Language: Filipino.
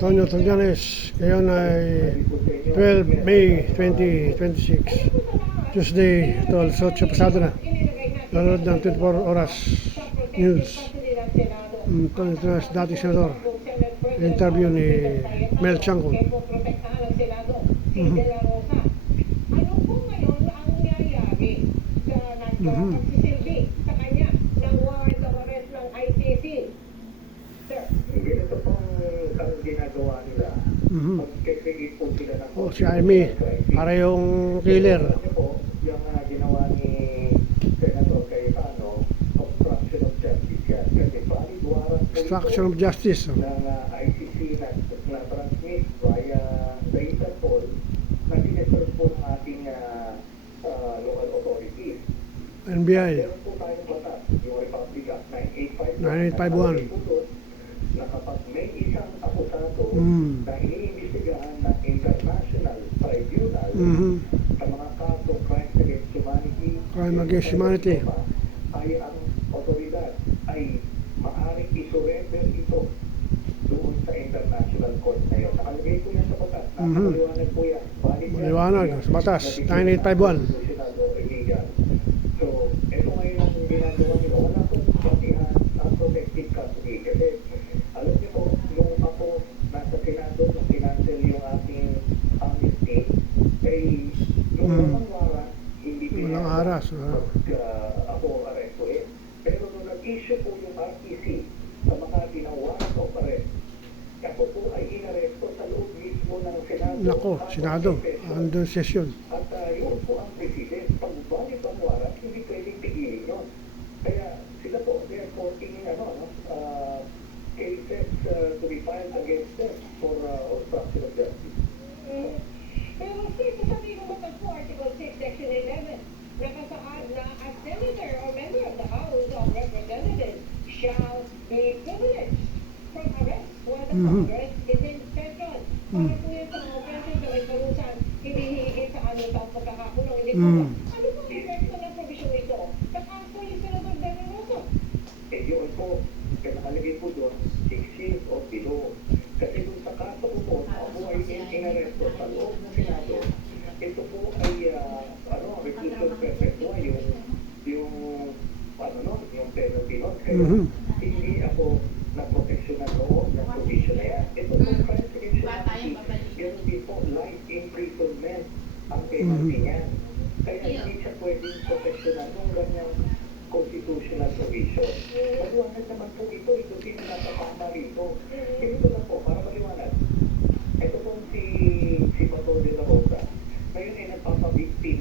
Antonio Trillanes. Ngayon ay 12 May 2026. Tuesday, ito, alas 8 pasado na. Nanonood ng 24 oras news. Antonio Trillanes, dating senador. Interview ni Mel Chanco. sa kanya ng warrant of arrest ng ICC. Sir, ganito pong ginagawa nila. Pag-create po sila ng Si Amy, para yung killer. Yung ginawa ni Senator Cayetano, obstruction of justice yan. Kasi valid warrant po Obstruction of justice. ng ICC na transmit via the Interpol na sineserve po ng ating local authorities. NBI. Meron po tayong batas, yung Republic Act 9851. na kapag may isang akusado na iniimbestigahan ng International Tribunal sa mga kaso crimes against humanity, Crime against humanity. ay ang otoridad ay maaaring isurrender ito doon sa International Court na yun. Nakalagay po yan sa batas. Nakaliwanag po yan. Maliwanag sa batas. 9851. Illegal. So, ito ngayon ang ginagawa nila. Wala pong patihan ang protective custody. Kasi, alam niyo po, nung ako nasa Senado, nung kinancel yung ating amnesty, ay yung walang warrant, hindi Walang aras. ako arestuhin. Pero nung nag-issue po yung RTC sa mga ginawa ko arrest, ako po ay inaresto sa loob mismo ng Senado. Nako, Senado. Under session. At yun po ang president. Pag valid ang warrant, hindi pwedeng tigilin yun. Kaya sila po, they're porting cases to be filed against them for obstruction of justice. Pero sir, sasabihin mo ba po Article 6, Section 11, nakasaad na a senator or member of the House of Representatives shall be privileged from arrest while the Congress is in session. Para po yan sa mga offenses na may parusan, hindi hihigit sa anumang pagkakakulong. Hindi po ba? Ano po ang epekto ng provision ito? Nakaso yung Senador De La Rosa. Eh yun po, kaya nakalagay po doon, 6 years or below. Kasi dun sa kaso ko po, ako ay inaresto sa loob ng Senado. Ito po ay, reclusion perpetua, yung penalty note. Kaya hindi ako na-protection na loob ng provision na yan. Ito po, crimes against humanity, yun din po, life imprisonment ang penalty niyan. Kaya hindi siya pwedeng proteksyonan ng ganyang constitutional provision. Maliwanag naman po ito din ang napapama rito. Ito lang po, para maliwanag. Ito pong si Bato de la Rosa, ngayon ay nagpapabiktima